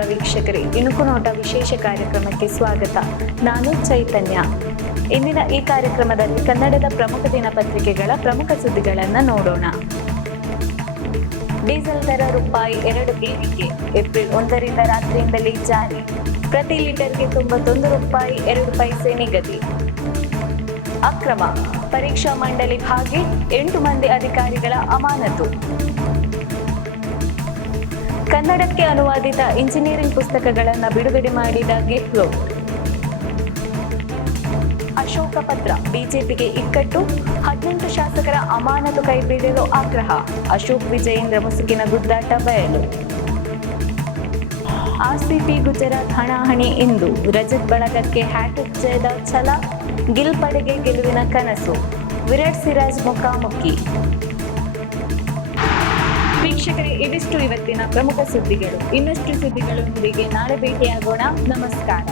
ನಮಸ್ಕಾರ ವೀಕ್ಷಕರೇ, ಇಣುಕು ನೋಟ ವಿಶೇಷ ಕಾರ್ಯಕ್ರಮಕ್ಕೆ ಸ್ವಾಗತ. ನಾನು ಚೈತನ್ಯ. ಇಂದಿನ ಈ ಕಾರ್ಯಕ್ರಮದಲ್ಲಿ ಕನ್ನಡದ ಪ್ರಮುಖ ದಿನಪತ್ರಿಕೆಗಳ ಪ್ರಮುಖ ಸುದ್ದಿಗಳನ್ನು ನೋಡೋಣ. ಡೀಸೆಲ್ ದರ ₹2 ಏರಿಕೆ ಏಪ್ರಿಲ್ 1ರಿಂದ ರಾತ್ರಿಯಿಂದಲೇ ಜಾರಿ. ಪ್ರತಿ ಲೀಟರ್ಗೆ ₹91.2 ನಿಗದಿ. ಅಕ್ರಮ ಪರೀಕ್ಷಾ ಮಂಡಳಿ ಭಾಗಿ 8 ಮಂದಿ ಅಧಿಕಾರಿಗಳ ಅಮಾನತು. ಕನ್ನಡಕ್ಕೆ ಅನುವಾದಿತ ಇಂಜಿನಿಯರಿಂಗ್ ಪುಸ್ತಕಗಳನ್ನು ಬಿಡುಗಡೆ ಮಾಡಿದ ಗೆಹ್ಲೋಟ್. ಅಶೋಕ ಪತ್ರ ಬಿಜೆಪಿಗೆ ಇಕ್ಕಟ್ಟು, 18 ಶಾಸಕರ ಅಮಾನತು ಕೈಬಿಡಲು ಆಗ್ರಹ. ಅಶೋಕ್ ವಿಜಯೇಂದ್ರ ಮುಸುಕಿನ ಗುದ್ದಾಟ ಬಯಲು. ಆರ್ಸಿಬಿ ಗುಜರಾತ್ ಹಣಾಹಣಿ ಇಂದು. ರಜತ್ ಬಳಗಕ್ಕೆ ಹ್ಯಾಟ್ರಿಕ್ ಜಯದ ಛಲ, ಗಿಲ್ ಪಡೆಗೆ ಗೆಲುವಿನ ಕನಸು. ವಿರಾಟ್ ಸಿರಾಜ್ ಮುಖಾಮುಖಿ. ವೀಕ್ಷಕರೇ, ಇವಿಷ್ಟು ಇವತ್ತಿನ ಪ್ರಮುಖ ಸುದ್ದಿಗಳು. ಇನ್ನಷ್ಟು ಸುದ್ದಿಗಳೊಂದಿಗೆ ನಾಳೆ ಭೇಟಿಯಾಗೋಣ. ನಮಸ್ಕಾರ.